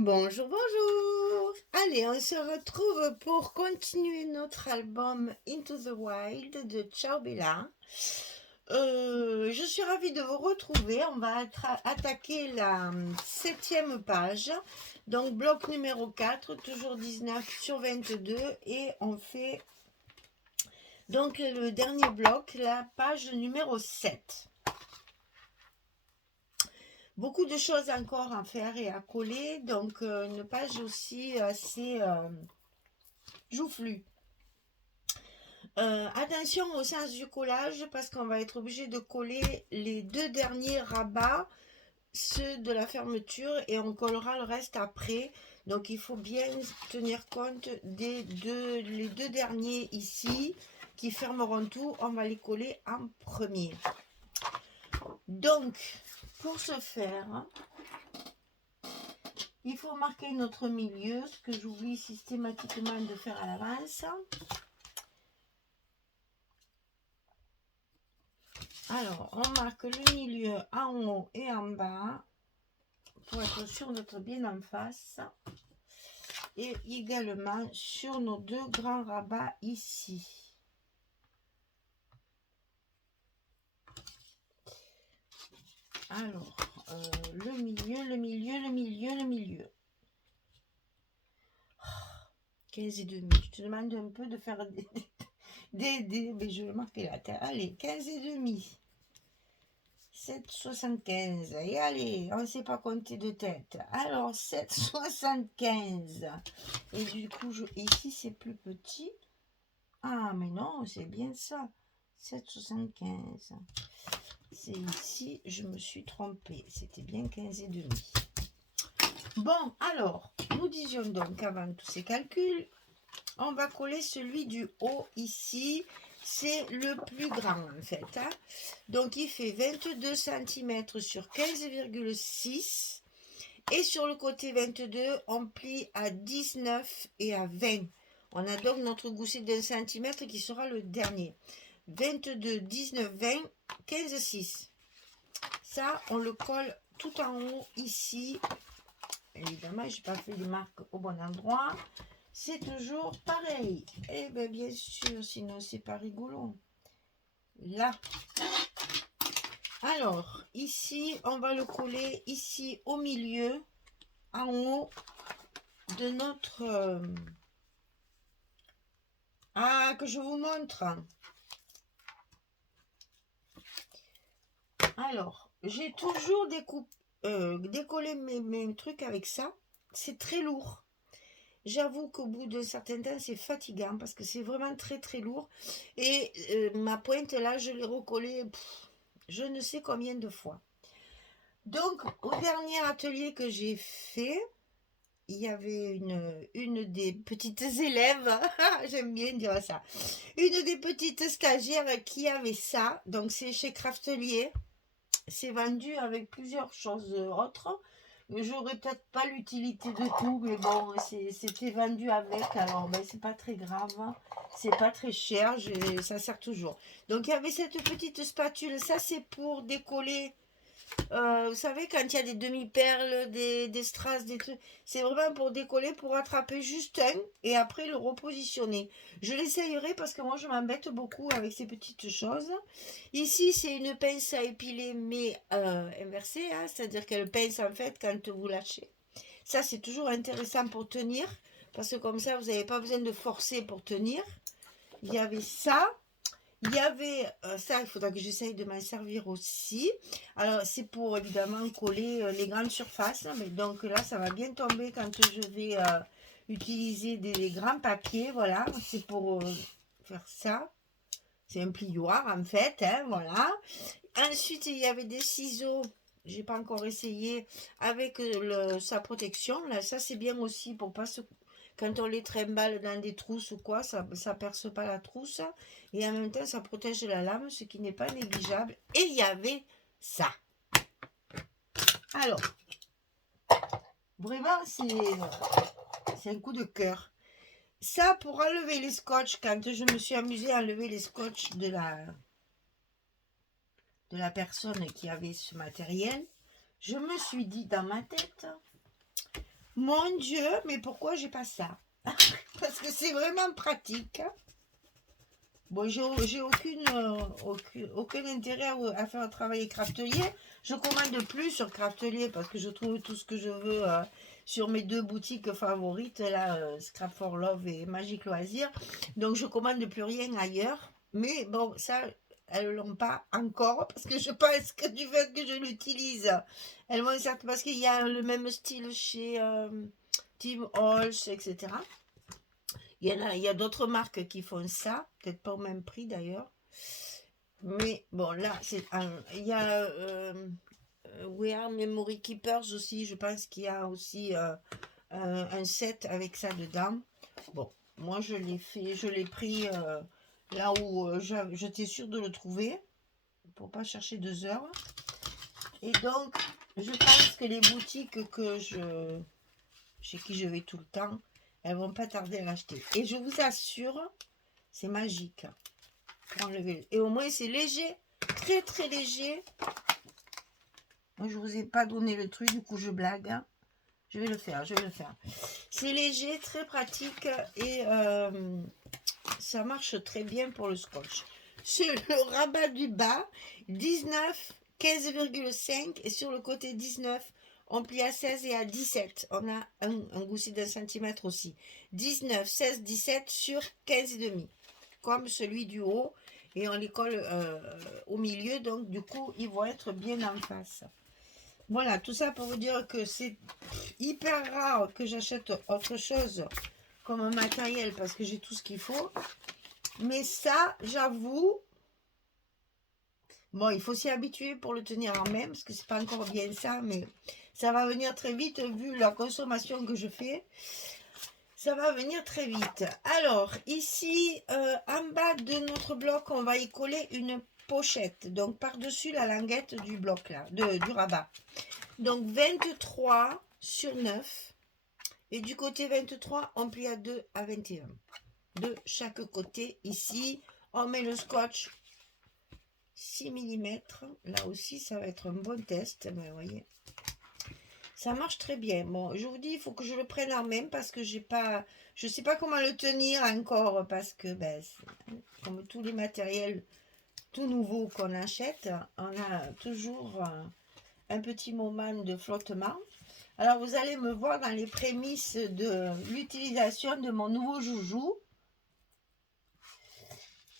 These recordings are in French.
Bonjour, bonjour. Allez, on se retrouve pour continuer notre album Into the Wild de Ciao Bella. Je suis ravie de vous retrouver. On va attaquer la 7e page. Donc, bloc numéro 4, toujours 19 sur 22. Et on fait donc le dernier bloc, la page numéro 7. Beaucoup de choses encore à faire et à coller. Donc, une page aussi assez joufflue. Attention au sens du collage parce qu'on va être obligé de coller les deux derniers rabats, ceux de la fermeture, et on collera le reste après. Donc il faut bien tenir compte les deux derniers ici qui fermeront tout. On va les coller en premier. Donc pour ce faire, il faut marquer notre milieu, ce que j'oublie systématiquement de faire à l'avance. Alors, on marque le milieu en haut et en bas pour être sûr d'être bien en face. Et également sur nos deux grands rabats ici. Alors, le milieu. 15 et demi. Je te demande un peu de faire des mais je vais marquer la terre. Allez, 15 et demi. 7,75. Et allez, on ne sait pas compter de tête. Alors, 7,75. Et du coup, ici, c'est plus petit. Ah, mais non, c'est bien ça. 7,75. C'est ici, je me suis trompée. C'était bien 15 et demi. Bon, alors, nous disions donc avant tous ces calculs, on va coller celui du haut ici. C'est le plus grand en fait. Hein. Donc, il fait 22 cm sur 15,6. Et sur le côté 22, on plie à 19 et à 20. On a donc notre gousset d'un centimètre qui sera le dernier. 22, 19, 20, 15, 6. Ça, on le colle tout en haut ici. Évidemment, je n'ai pas fait les marques au bon endroit. C'est toujours pareil. Eh bien sûr, sinon c'est pas rigolo. Là. Alors, ici, on va le coller ici au milieu, en haut de notre... Ah, que je vous montre. Alors, j'ai toujours décollé mes trucs avec ça. C'est très lourd. J'avoue qu'au bout d'un certain temps, c'est fatigant parce que c'est vraiment très très lourd. Et ma pointe là, je l'ai recollée je ne sais combien de fois. Donc, au dernier atelier que j'ai fait, il y avait une des petites élèves, j'aime bien dire ça, une des petites stagiaires qui avait ça. Donc, c'est chez Craftelier. C'est vendu avec plusieurs choses autres. J'aurais peut-être pas l'utilité de tout, mais bon, c'était vendu avec, alors ben, c'est pas très grave, c'est pas très cher, ça sert toujours. Donc il y avait cette petite spatule, ça c'est pour décoller. Vous savez, quand il y a des demi-perles, des strass, des trucs, c'est vraiment pour décoller, pour attraper juste un et après le repositionner. Je l'essayerai parce que moi je m'embête beaucoup avec ces petites choses. Ici, c'est une pince à épiler, mais inversée, hein, c'est-à-dire qu'elle pince en fait quand vous lâchez. Ça, c'est toujours intéressant pour tenir parce que comme ça, vous n'avez pas besoin de forcer pour tenir. Il y avait ça. Il y avait ça, il faudra que j'essaye de m'en servir aussi. Alors, c'est pour évidemment coller les grandes surfaces. Mais donc là, ça va bien tomber quand je vais utiliser des grands papiers. Voilà, c'est pour faire ça. C'est un plioir en fait, hein, voilà. Ensuite, il y avait des ciseaux. J'ai pas encore essayé avec sa protection. Là, ça c'est bien aussi pour pas se quand on les trimballe dans des trousses ou quoi, ça perce pas la trousse. Et en même temps, ça protège la lame, ce qui n'est pas négligeable. Et il y avait ça. Alors, vraiment, c'est un coup de cœur. Ça, pour enlever les scotch, quand je me suis amusée à enlever les scotch de la personne qui avait ce matériel, je me suis dit dans ma tête, Mon Dieu, mais pourquoi j'ai pas ça? Parce que c'est vraiment pratique. Bon, j'ai aucun intérêt à faire travailler Craftelier. Je commande plus sur Craftelier parce que je trouve tout ce que je veux sur mes deux boutiques favorites, là, Scrap for Love et Magic Loisirs. Donc, je commande plus rien ailleurs. Mais bon, ça, elles ne l'ont pas encore parce que je pense que du fait que je l'utilise, elles vont certes parce qu'il y a le même style chez Tim Holtz, etc. Il y a d'autres marques qui font ça, peut-être pas au même prix d'ailleurs. Mais bon, là, il y a We Are Memory Keepers aussi. Je pense qu'il y a aussi un set avec ça dedans. Bon, moi je l'ai pris là où j'étais sûre de le trouver pour pas chercher 2 heures. Et donc, je pense que les boutiques chez qui je vais tout le temps, elles vont pas tarder à l'acheter. Et je vous assure, c'est magique pour enlever. Et au moins, c'est léger, très très léger. Moi, je vous ai pas donné le truc, du coup, je blague. Hein. Je vais le faire. C'est léger, très pratique et ça marche très bien pour le scotch. Sur le rabat du bas, 19, 15,5 et sur le côté 19, on plie à 16 et à 17. On a un gousset d'un centimètre aussi. 19, 16, 17 sur 15,5. Comme celui du haut. Et on les colle au milieu. Donc du coup, ils vont être bien en face. Voilà, tout ça pour vous dire que c'est hyper rare que j'achète autre chose comme un matériel parce que j'ai tout ce qu'il faut. Mais ça, j'avoue, bon, il faut s'y habituer pour le tenir en main parce que c'est pas encore bien ça, mais ça va venir très vite vu la consommation que je fais. Ça va venir très vite. Alors, ici, en bas de notre bloc, on va y coller une pochette. Donc, par-dessus la languette du bloc là, du rabat. Donc 23 sur 9. Et du côté 23, on plie à 2 à 21. De chaque côté, ici, on met le scotch 6 mm. Là aussi, ça va être un bon test. Mais vous voyez, ça marche très bien. Bon, je vous dis, il faut que je le prenne en main parce que je ne sais pas comment le tenir encore. Parce que, ben, comme tous les matériels tout nouveaux qu'on achète, on a toujours un petit moment de flottement. Alors, vous allez me voir dans les prémices de l'utilisation de mon nouveau joujou.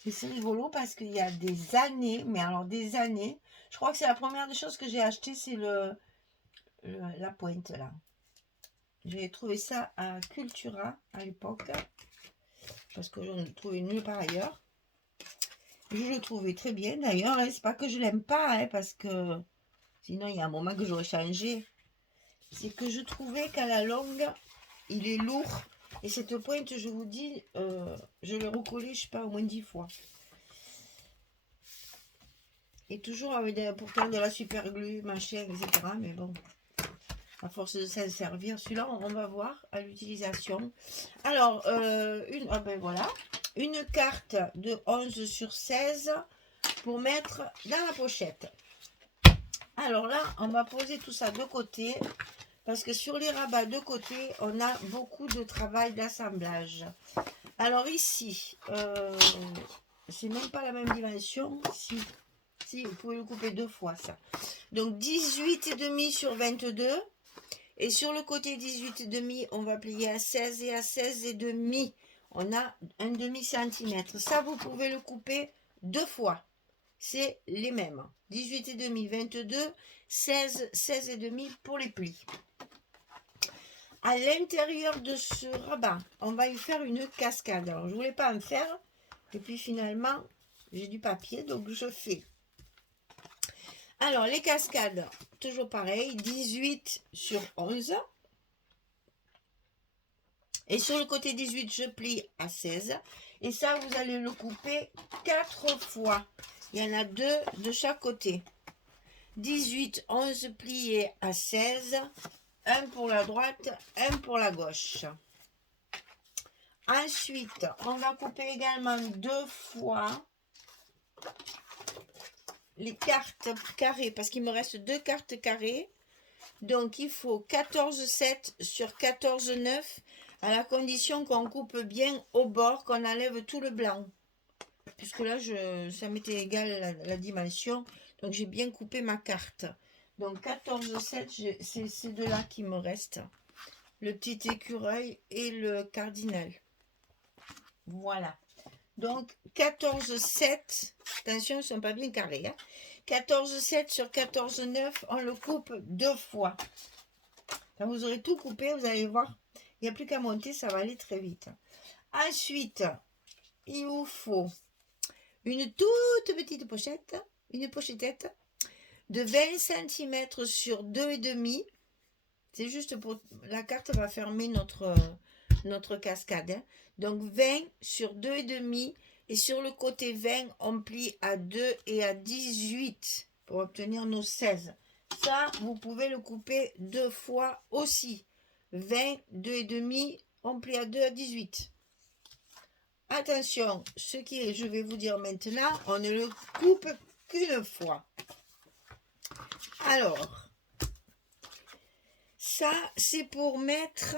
C'est rigolo parce qu'il y a des années, mais alors des années, je crois que c'est la première des choses que j'ai acheté, c'est la pointe là. J'ai trouvé ça à Cultura à l'époque, parce que je ne le trouvais nulle part ailleurs. Je le trouvais très bien d'ailleurs, hein, c'est pas que je l'aime pas, hein, parce que sinon il y a un moment que j'aurais changé. C'est que je trouvais qu'à la longue, il est lourd. Et cette pointe, je vous dis, je l'ai recollée, je sais pas, au moins 10 fois. Et toujours avec pourtant de la super glue, machin, etc. Mais bon, à force de s'en servir, celui-là, on va voir à l'utilisation. Alors, ben voilà, une carte de 11 sur 16 pour mettre dans la pochette. Alors là, on va poser tout ça de côté. Parce que sur les rabats de côté, on a beaucoup de travail d'assemblage. Alors ici, c'est même pas la même dimension. Si, vous pouvez le couper 2 fois ça. Donc 18,5 sur 22. Et sur le côté 18,5, on va plier à 16 et à 16,5. On a un demi-centimètre. Ça, vous pouvez le couper 2 fois. C'est les mêmes. 18,5, 22, 16, 16,5 pour les plis. À l'intérieur de ce rabat, on va y faire une cascade. Alors, je ne voulais pas en faire. Et puis, finalement, j'ai du papier, donc je fais. Alors, les cascades, toujours pareil, 18 sur 11. Et sur le côté 18, je plie à 16. Et ça, vous allez le couper 4 fois. Il y en a 2 de chaque côté. 18, 11 pliés à 16. Un pour la droite, un pour la gauche. Ensuite, on va couper également 2 fois les cartes carrées, parce qu'il me reste 2 cartes carrées. Donc, il faut 14,7 sur 14,9 à la condition qu'on coupe bien au bord, qu'on enlève tout le blanc. Puisque là, ça m'était égal la dimension. Donc, j'ai bien coupé ma carte. Donc, 14,7, c'est ces deux-là qui me restent. Le petit écureuil et le cardinal. Voilà. Donc, 14,7. Attention, ils ne sont pas bien carrés. Hein. 14,7 sur 14,9, on le coupe 2 fois. Quand vous aurez tout coupé, vous allez voir, il n'y a plus qu'à monter, ça va aller très vite. Ensuite, il vous faut une toute petite pochette, une pochetette de 20 cm sur 2,5. C'est juste pour... La carte va fermer notre cascade. Hein. Donc 20 sur 2,5. Et sur le côté 20, on plie à 2 et à 18 pour obtenir nos 16. Ça, vous pouvez le couper 2 fois aussi. 20, 2,5, on plie à 2 à 18. Attention, ce qui est, je vais vous dire maintenant, on ne le coupe qu'une fois. Alors, ça, c'est pour mettre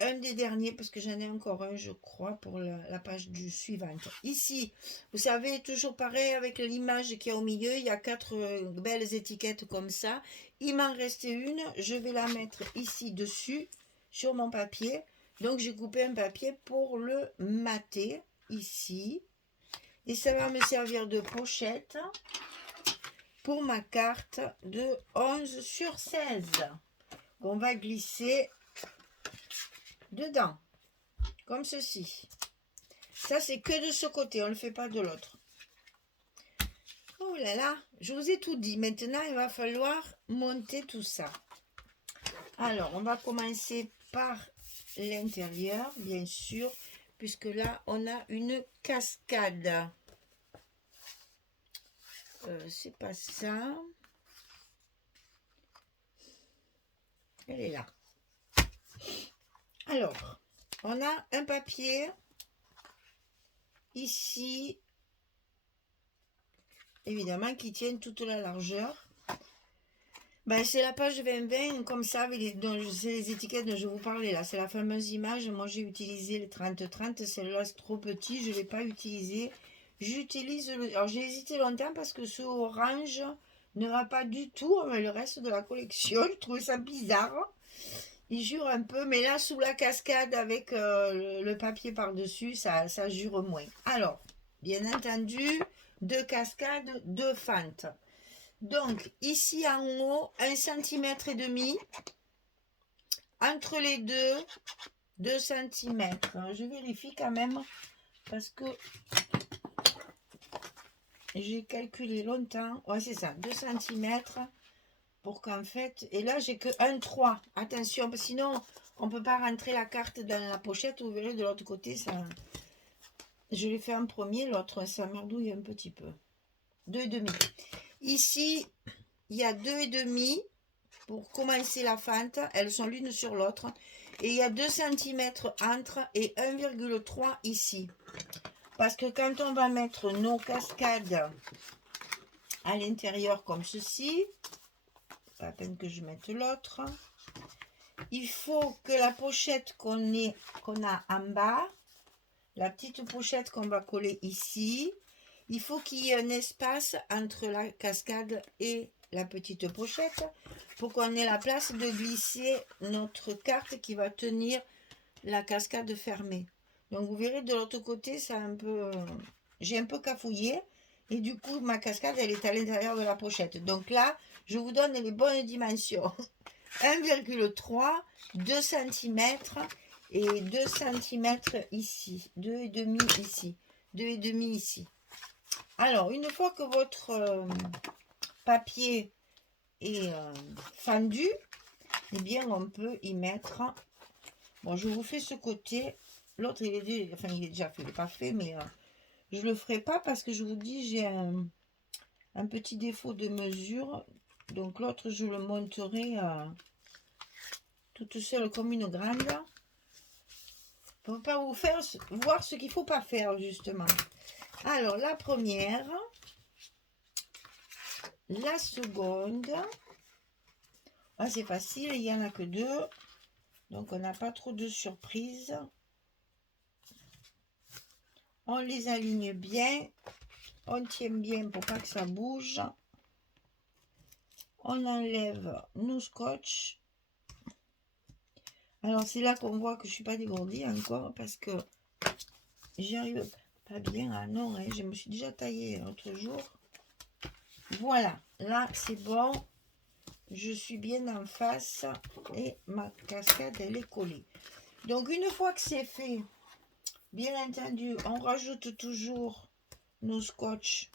un des derniers, parce que j'en ai encore un, je crois, pour la page suivante. Ici, vous savez, toujours pareil, avec l'image qu'il y a au milieu, il y a 4 belles étiquettes comme ça. Il m'en restait une, je vais la mettre ici dessus, sur mon papier. Donc, j'ai coupé un papier pour le mater, ici. Et ça va me servir de pochette pour ma carte de 11 sur 16. On va glisser dedans, comme ceci. Ça, c'est que de ce côté, on ne le fait pas de l'autre. Oh là là, je vous ai tout dit. Maintenant, il va falloir monter tout ça. Alors, on va commencer par l'intérieur, bien sûr, puisque là, on a une cascade. C'est pas ça. Elle est là. Alors, on a un papier ici, évidemment, qui tient toute la largeur. Ben, c'est la page 20-20, comme ça, c'est les étiquettes dont je vous parlais là. C'est la fameuse image. Moi, j'ai utilisé le 30-30. Celle-là, c'est trop petit. Je ne l'ai pas utilisé. J'utilise le... Alors, j'ai hésité longtemps parce que ce orange ne va pas du tout avec le reste de la collection. Je trouvais ça bizarre. Il jure un peu, mais là, sous la cascade, avec le papier par-dessus, ça jure moins. Alors, bien entendu, 2 cascades, 2 fentes. Donc, ici en haut, 1,5 cm. Entre les deux, 2 cm. Je vérifie quand même, parce que j'ai calculé longtemps. Ouais, c'est ça, 2 cm. Pour qu'en fait, et là j'ai que 1,3. Attention, parce que sinon on ne peut pas rentrer la carte dans la pochette. Vous verrez de l'autre côté, ça. Je l'ai fait en premier, l'autre ça merdouille un petit peu. 2,5. Ici, il y a 2,5 pour commencer la fente. Elles sont l'une sur l'autre. Et il y a 2 cm entre et 1,3 ici. Parce que quand on va mettre nos cascades à l'intérieur comme ceci, pas la peine que je mette l'autre. Il faut que la pochette qu'on a en bas, la petite pochette qu'on va coller ici, il faut qu'il y ait un espace entre la cascade et la petite pochette pour qu'on ait la place de glisser notre carte qui va tenir la cascade fermée. Donc vous verrez de l'autre côté, ça un peu, j'ai un peu cafouillé. Et du coup, ma cascade, elle est à l'intérieur de la pochette. Donc là, je vous donne les bonnes dimensions. 1,3, 2 cm et 2 cm ici. 2,5 ici. 2,5 ici. Alors, une fois que votre papier est fendu, eh bien, on peut y mettre... Bon, je vous fais ce côté. L'autre, il est déjà fait. Il n'est pas fait, mais... je ne le ferai pas parce que je vous dis, j'ai un petit défaut de mesure. Donc l'autre, je le monterai toute seule comme une grande. Pour ne pas vous faire voir ce qu'il ne faut pas faire, justement. Alors, la première. La seconde. Ah, c'est facile, il n'y en a que 2. Donc, on n'a pas trop de surprises. On les aligne bien. On tient bien pour pas que ça bouge. On enlève nos scotch. Alors, c'est là qu'on voit que je suis pas dégourdie encore parce que j'y arrive pas bien. Ah non, hein, je me suis déjà taillée l'autre jour. Voilà, là, c'est bon. Je suis bien en face et ma cascade, elle est collée. Donc, une fois que c'est fait, bien entendu, on rajoute toujours nos scotch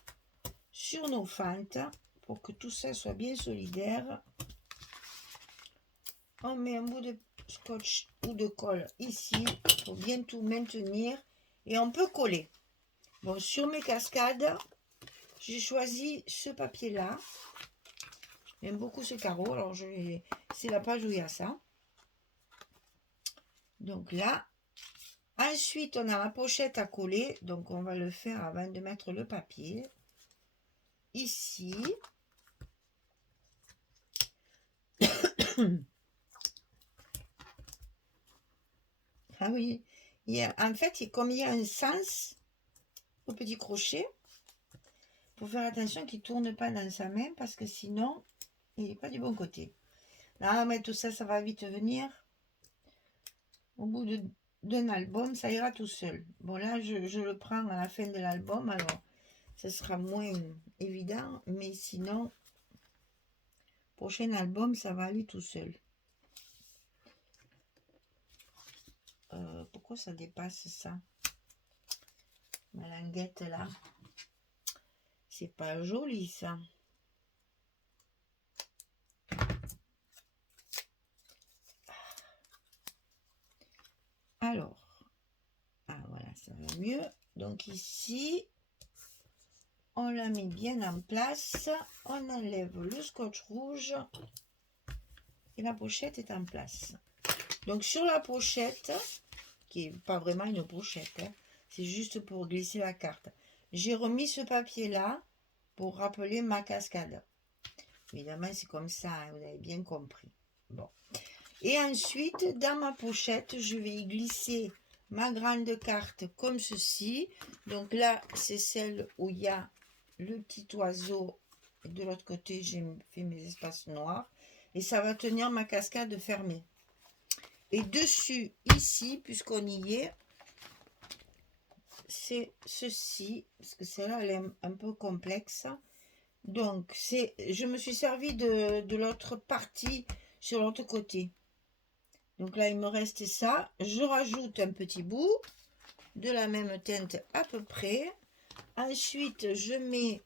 sur nos fentes pour que tout ça soit bien solidaire. On met un bout de scotch ou de colle ici pour bien tout maintenir et on peut coller. Bon, sur mes cascades, j'ai choisi ce papier là. J'aime beaucoup ce carreau, alors c'est la page où il y a ça. Donc là, ensuite on a la pochette à coller, donc on va le faire avant de mettre le papier. Ici. Ah oui, en fait, comme il y a un sens au petit crochet, il faut faire attention qu'il ne tourne pas dans sa main parce que sinon, il n'est pas du bon côté. Là, mais tout ça, ça va vite venir. Au bout d'un album, ça ira tout seul. Bon, là, je le prends à la fin de l'album, alors ce sera moins évident, mais sinon, prochain album, ça va aller tout seul. Pourquoi ça dépasse ça? Ma languette là. C'est pas joli ça. Alors, voilà, ça va mieux. Donc ici, on la met bien en place. On enlève le scotch rouge et la pochette est en place. Donc sur la pochette, qui n'est pas vraiment une pochette, hein, c'est juste pour glisser la carte. J'ai remis ce papier-là pour rappeler ma cascade. Évidemment, c'est comme ça, hein, vous avez bien compris. Bon. Et ensuite, dans ma pochette, je vais y glisser ma grande carte comme ceci. Donc là, c'est celle où il y a le petit oiseau. Et de l'autre côté, j'ai fait mes espaces noirs. Et ça va tenir ma cascade fermée. Et dessus, ici, puisqu'on y est, c'est ceci. Parce que celle-là, elle est un peu complexe. Donc, je me suis servi de l'autre partie sur l'autre côté. Donc là, il me reste ça. Je rajoute un petit bout de la même teinte à peu près. Ensuite, je mets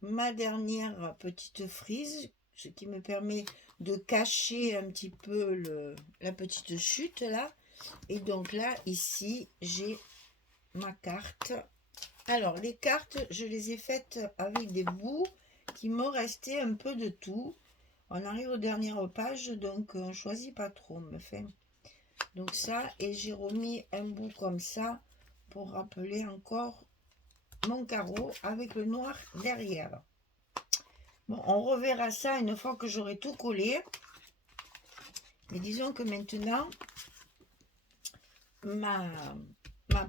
ma dernière petite frise, ce qui me permet de cacher un petit peu la petite chute là. Et donc là, ici, j'ai ma carte. Alors, les cartes, je les ai faites avec des bouts qui me restaient un peu de tout. On arrive aux dernières pages, donc on choisit pas trop, me fait. Donc ça, et j'ai remis un bout comme ça pour rappeler encore mon carreau avec le noir derrière. Bon, on reverra ça une fois que j'aurai tout collé. Mais disons que maintenant, ma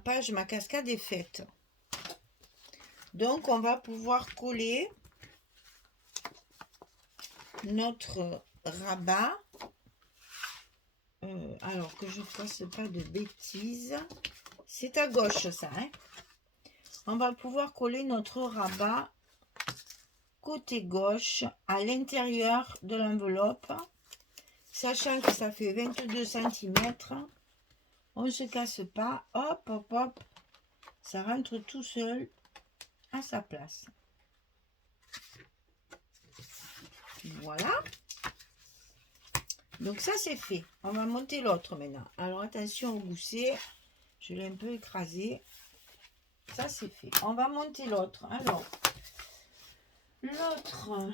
page, ma cascade est faite. Donc, on va pouvoir coller notre rabat. Alors que je ne fasse pas de bêtises. C'est à gauche, ça. Hein, on va pouvoir coller notre rabat côté gauche à l'intérieur de l'enveloppe, sachant que ça fait 22 cm. On ne se casse pas. Hop, hop, hop. Ça rentre tout seul à sa place. Voilà. Donc ça c'est fait. On va monter l'autre maintenant. Alors attention au gousset. Je l'ai un peu écrasé. Ça c'est fait. On va monter l'autre. Alors, l'autre,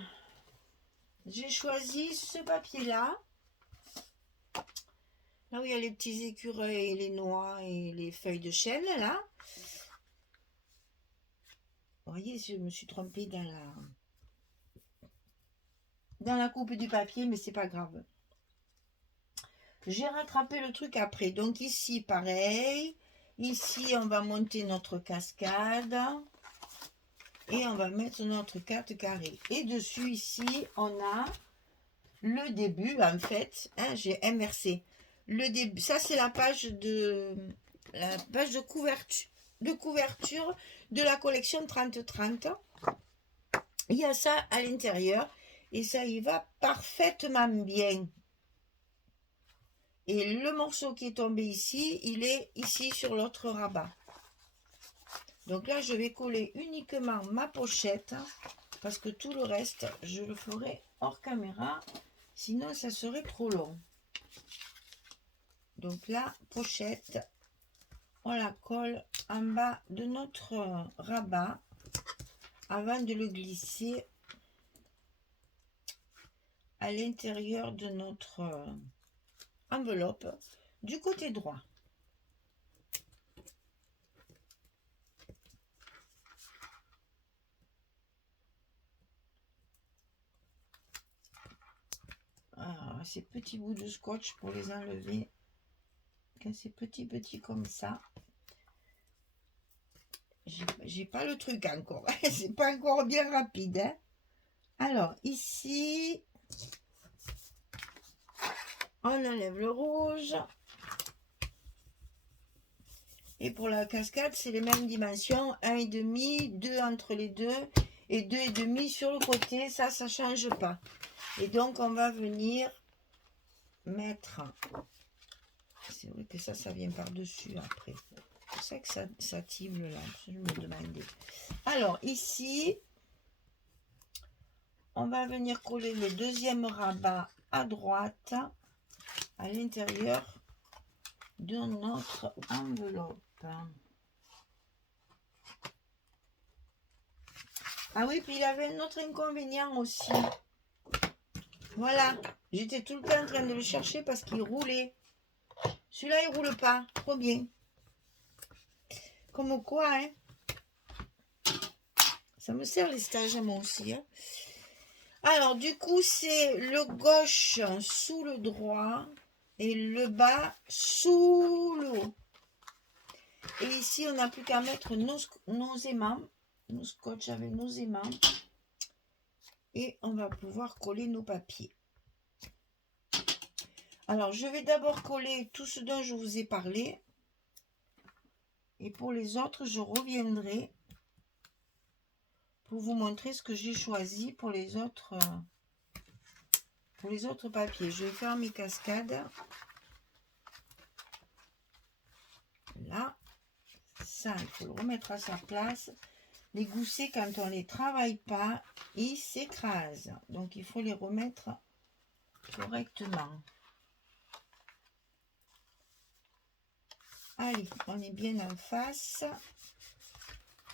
j'ai choisi ce papier-là. Là où il y a les petits écureuils, les noix et les feuilles de chêne, là. Vous voyez, je me suis trompée dans dans la coupe du papier, mais c'est pas grave. J'ai rattrapé le truc après. Donc ici, pareil. Ici, on va monter notre cascade. Et on va mettre notre carte carrée. Et dessus, ici, on a le début, en fait. Hein, j'ai inversé. Le début, ça, c'est la page de couverture de la collection 30-30. Il y a ça à l'intérieur. Et ça y va parfaitement bien. Et le morceau qui est tombé ici, il est ici sur l'autre rabat. Donc là, je vais coller uniquement ma pochette parce que tout le reste, je le ferai hors caméra. Sinon, ça serait trop long. Donc la pochette, on la colle en bas de notre rabat avant de le glisser à l'intérieur de notre enveloppe du côté droit. Alors, ces petits bouts de scotch pour les enlever, quand c'est petit comme ça. J'ai pas le truc encore, c'est pas encore bien rapide, hein. Alors ici, on enlève le rouge. Et pour la cascade, c'est les mêmes dimensions, 1,5, 2 entre les deux et 2,5 sur le côté, ça change pas. Et donc on va venir mettre, c'est vrai que ça vient par-dessus après. C'est ça que ça tire là, je me demandais. Alors ici, on va venir coller le deuxième rabat à droite, à l'intérieur de notre enveloppe. Ah oui, puis il avait un autre inconvénient aussi. Voilà, j'étais tout le temps en train de le chercher parce qu'il roulait. Celui-là, il roule pas, trop bien. Comme quoi, hein. Ça me sert les stages à moi aussi, hein. Alors, du coup, c'est le gauche sous le droit et le bas sous le haut. Et ici, on n'a plus qu'à mettre nos aimants, nos scotch avec nos aimants. Et on va pouvoir coller nos papiers. Alors, je vais d'abord coller tout ce dont je vous ai parlé. Et pour les autres, je reviendrai pour vous montrer ce que j'ai choisi pour les autres papiers. Je vais faire mes cascades. Là, ça, il faut le remettre à sa place. Les goussets, quand on ne les travaille pas, ils s'écrasent. Donc, il faut les remettre correctement. Allez, on est bien en face.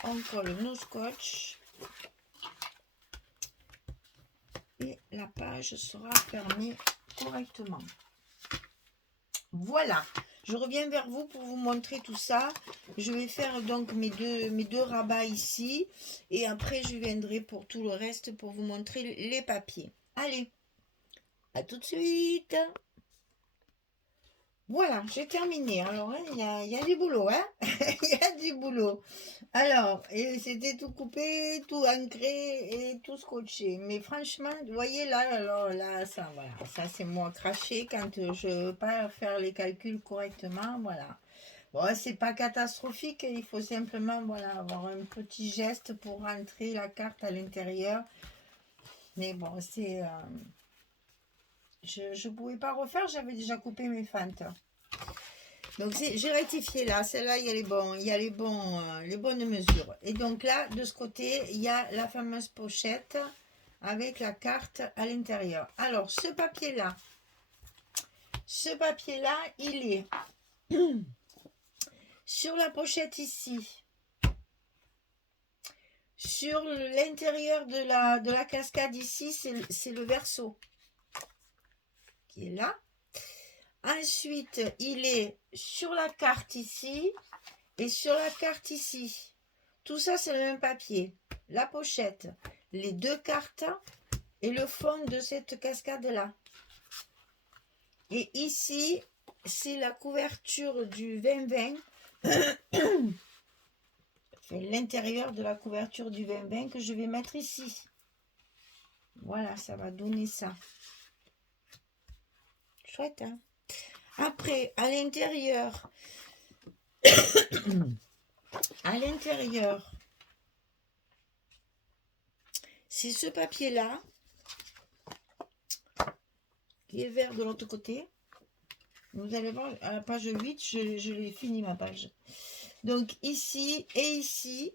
On colle nos scotch. Et la page sera fermée correctement. Voilà. Je reviens vers vous pour vous montrer tout ça. Je vais faire donc mes deux rabats ici. Et après, je viendrai pour tout le reste pour vous montrer les papiers. Allez, à tout de suite. Voilà, j'ai terminé. Alors, il y a du boulot, hein. Il y a du boulot. Alors, c'était tout coupé, tout ancré et tout scotché. Mais franchement, vous voyez là, alors là, ça, voilà. Ça, c'est moi craché quand je ne veux pas faire les calculs correctement. Voilà. Bon, c'est pas catastrophique. Il faut simplement, voilà, avoir un petit geste pour rentrer la carte à l'intérieur. Mais bon, c'est... je ne pouvais pas refaire, j'avais déjà coupé mes fentes. Donc j'ai rectifié là, celle-là il y a les bonnes mesures. Et donc là, de ce côté, il y a la fameuse pochette avec la carte à l'intérieur. Alors ce papier-là, il est sur la pochette ici. Sur l'intérieur de la cascade ici, c'est le verso qui est là. Ensuite, il est sur la carte ici et sur la carte ici. Tout ça, c'est le même papier. La pochette, les deux cartes et le fond de cette cascade-là. Et ici, c'est la couverture du 20-20. L'intérieur de la couverture du 20-20 que je vais mettre ici. Voilà, ça va donner ça. Chouette, hein? Après, à l'intérieur, c'est ce papier-là qui est vert de l'autre côté. Vous allez voir, à la page 8, je l'ai fini ma page. Donc ici et ici.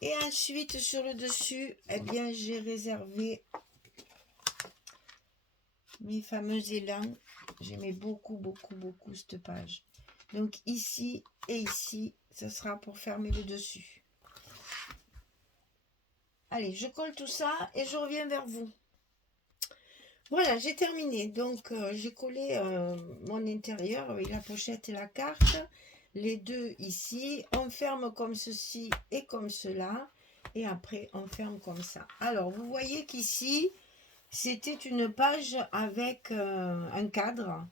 Et ensuite, sur le dessus, eh bien, j'ai réservé mes fameux élans. J'aimais beaucoup, beaucoup, beaucoup cette page. Donc ici et ici, ça sera pour fermer le dessus. Allez, je colle tout ça et je reviens vers vous. Voilà, j'ai terminé. Donc, j'ai collé mon intérieur avec la pochette et la carte. Les deux ici. On ferme comme ceci et comme cela. Et après, on ferme comme ça. Alors, vous voyez qu'ici, c'était une page avec un cadre.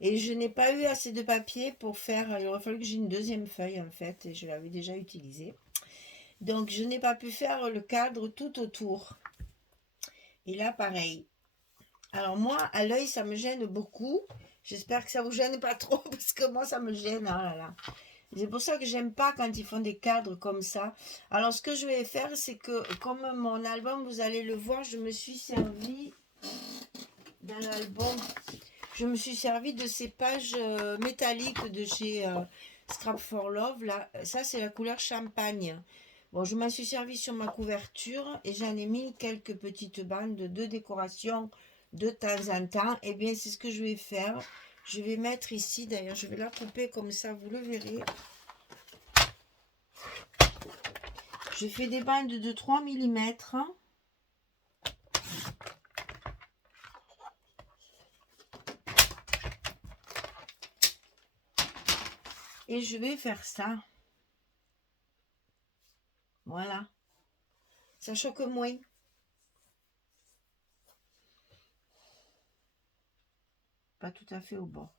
Et je n'ai pas eu assez de papier pour faire... Il aurait fallu que j'ai une deuxième feuille, en fait. Et je l'avais déjà utilisée. Donc, je n'ai pas pu faire le cadre tout autour. Et là, pareil. Alors moi, à l'œil, ça me gêne beaucoup. J'espère que ça vous gêne pas trop, parce que moi, ça me gêne. Oh là là. C'est pour ça que j'aime pas quand ils font des cadres comme ça. Alors, ce que je vais faire, c'est que, comme mon album, vous allez le voir, je me suis servi d'un album. Je me suis servi de ces pages métalliques de chez Scrap for Love. Là. Ça, c'est la couleur champagne. Bon, je m'en suis servi sur ma couverture et j'en ai mis quelques petites bandes de décoration de temps en temps. Et bien, c'est ce que je vais faire. Je vais mettre ici, d'ailleurs, je vais la couper comme ça, vous le verrez. Je fais des bandes de 3 mm. Et je vais faire ça. Voilà. Ça choque moins. Pas tout à fait au bord.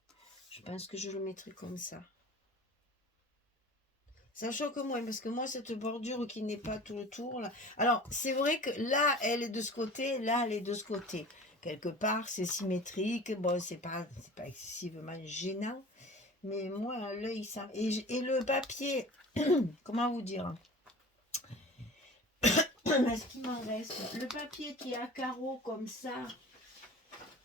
Je pense que je le mettrai comme ça. Ça choque moins parce que moi, cette bordure qui n'est pas tout le tour là. Alors, c'est vrai que là, elle est de ce côté, là, elle est de ce côté. Quelque part, c'est symétrique. Bon, c'est pas excessivement gênant. Mais moi, à l'œil, ça. Et le papier, comment vous dire? Ce qui m'en reste. Le papier qui est à carreaux comme ça.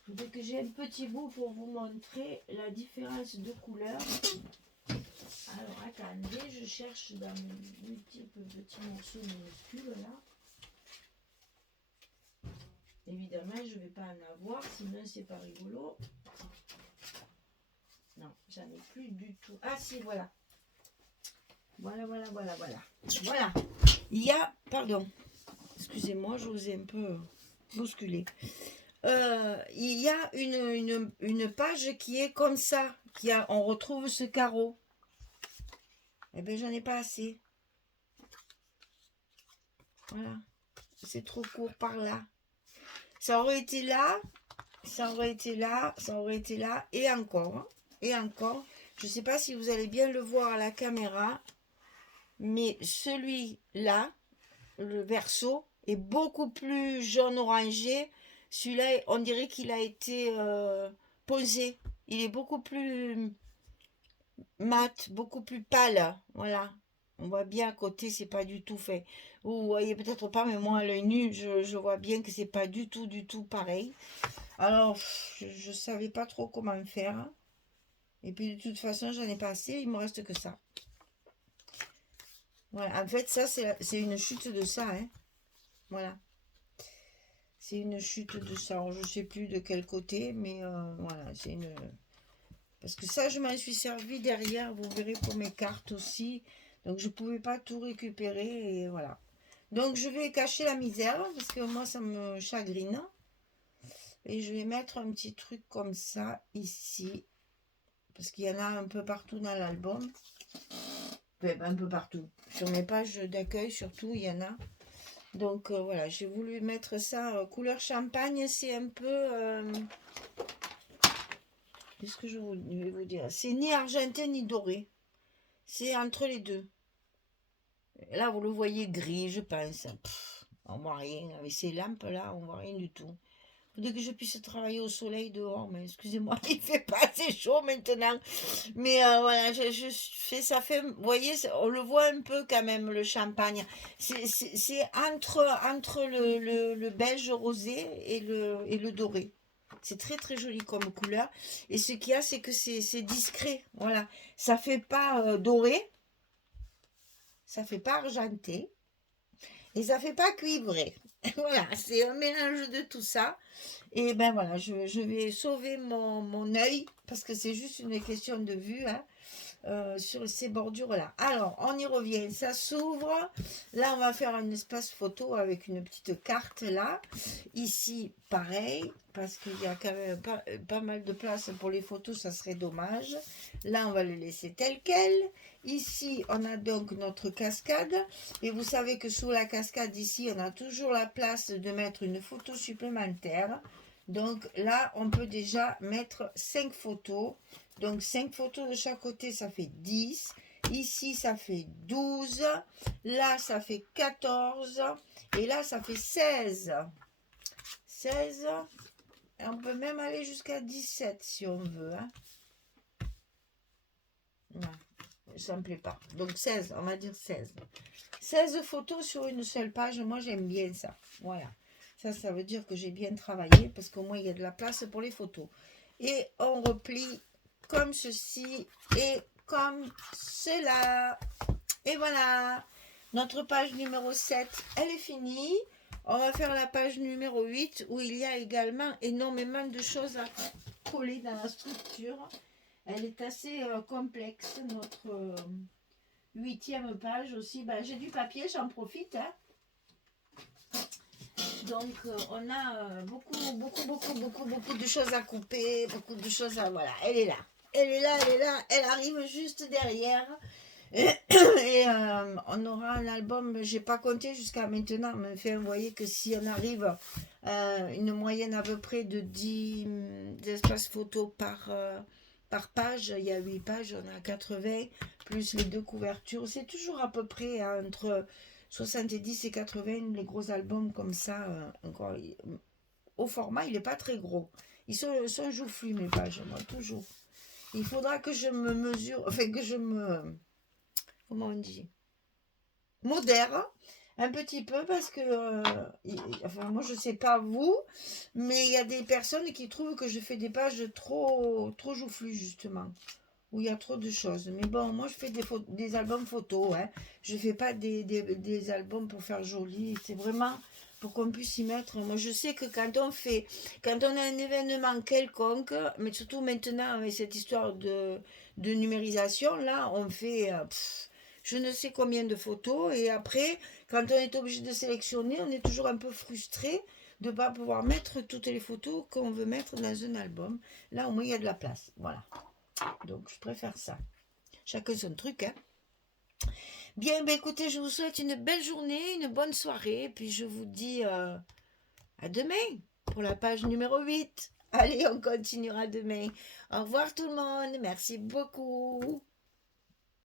Donc, j'ai un petit bout pour vous montrer la différence de couleur. Alors, attendez, je cherche dans mes multiples petits morceaux minuscules là. Évidemment, je ne vais pas en avoir, sinon c'est pas rigolo. Non, j'en ai plus du tout. Ah si, voilà. Voilà. Voilà. Il y a, pardon, excusez-moi, je vous ai un peu bousculé. Il y a une page qui est comme ça, on retrouve ce carreau. Eh bien, j'en ai pas assez. Voilà. C'est trop court par là. Ça aurait été là, ça aurait été là, ça aurait été là, et encore, hein, et encore. Je ne sais pas si vous allez bien le voir à la caméra, mais celui-là, le verso, est beaucoup plus jaune-orangé. Celui-là, on dirait qu'il a été posé. Il est beaucoup plus mat, beaucoup plus pâle. Voilà. On voit bien à côté, c'est pas du tout fait. Vous voyez peut-être pas, mais moi, à l'œil nu, je vois bien que c'est pas du tout pareil. Alors, je savais pas trop comment faire. Et puis, de toute façon, j'en ai pas assez. Il me reste que ça. Voilà. En fait, ça, c'est une chute de ça. Hein. Voilà. C'est une chute de ça. Alors, je sais plus de quel côté, mais voilà. C'est une... Parce que ça, je m'en suis servi derrière. Vous verrez pour mes cartes aussi. Donc, je pouvais pas tout récupérer. Et voilà. Donc, je vais cacher la misère. Parce que moi, ça me chagrine. Et je vais mettre un petit truc comme ça, ici. Parce qu'il y en a un peu partout dans l'album. Un peu partout. Sur mes pages d'accueil, surtout, il y en a. Donc voilà, j'ai voulu mettre ça couleur champagne. C'est un peu... qu'est-ce que je vais vous dire? C'est ni argenté ni doré. C'est entre les deux. Et là, vous le voyez gris, je pense. Pff, on voit rien. Avec ces lampes-là, on voit rien du tout. Dès que je puisse travailler au soleil dehors, mais excusez-moi, il fait pas assez chaud maintenant. Mais voilà, je fais ça fait, vous voyez, on le voit un peu quand même le champagne. C'est entre le beige rosé et le doré. C'est très très joli comme couleur. Et ce qu'il y a, c'est que c'est discret. Voilà, ça fait pas doré, ça fait pas argenté et ça fait pas cuivré. Voilà, c'est un mélange de tout ça. Et ben voilà, je vais sauver mon œil, parce que c'est juste une question de vue, hein, sur ces bordures-là. Alors, on y revient, ça s'ouvre. Là, on va faire un espace photo avec une petite carte là. Ici, pareil, parce qu'il y a quand même pas mal de place pour les photos, ça serait dommage. Là, on va le laisser tel quel. Ici, on a donc notre cascade. Et vous savez que sous la cascade, ici, on a toujours la place de mettre une photo supplémentaire. Donc là, on peut déjà mettre 5 photos. Donc 5 photos de chaque côté, ça fait 10. Ici, ça fait 12. Là, ça fait 14. Et là, ça fait 16. 16. Et on peut même aller jusqu'à 17 si on veut. Hein. Non, ça ne me plaît pas. Donc 16, on va dire 16. 16 photos sur une seule page. Moi, j'aime bien ça. Voilà. Ça veut dire que j'ai bien travaillé parce qu'au moins, il y a de la place pour les photos. Et on replie comme ceci et comme cela. Et voilà. Notre page numéro 7, elle est finie. On va faire la page numéro 8 où il y a également énormément de choses à coller dans la structure. Elle est assez complexe, notre 8e page aussi. Ben, j'ai du papier, j'en profite. Hein. Donc, on a beaucoup de choses à couper, beaucoup de choses à... Voilà, elle est là. Elle est là, elle est là, elle arrive juste derrière. Et on aura un album, j'ai pas compté jusqu'à maintenant, mais enfin, vous voyez que si on arrive une moyenne à peu près de 10 espaces photos par page, il y a 8 pages, on a 80, plus les 2 couvertures, c'est toujours à peu près entre 70 et 80, les gros albums comme ça, encore, au format, il n'est pas très gros. Ils sont joufflus, mes pages, moi, toujours. Il faudra que je me mesure, enfin que je me... Comment on dit? Modère un petit peu parce que, enfin moi je sais pas vous, mais il y a des personnes qui trouvent que je fais des pages trop joufflues justement, où il y a trop de choses. Mais bon, moi je fais des albums photos, hein. Je fais pas des albums pour faire joli, c'est vraiment pour qu'on puisse y mettre. Moi je sais que quand on a un événement quelconque, mais surtout maintenant avec cette histoire de numérisation, là on fait... je ne sais combien de photos et après quand on est obligé de sélectionner on est toujours un peu frustré de ne pas pouvoir mettre toutes les photos qu'on veut mettre dans un album. Là au moins il y a de la place, voilà, donc je préfère ça, chacun son truc, hein. Bien, ben écoutez, je vous souhaite une belle journée, une bonne soirée, puis je vous dis à demain pour la page numéro 8. Allez, on continuera demain. Au revoir tout le monde, merci beaucoup.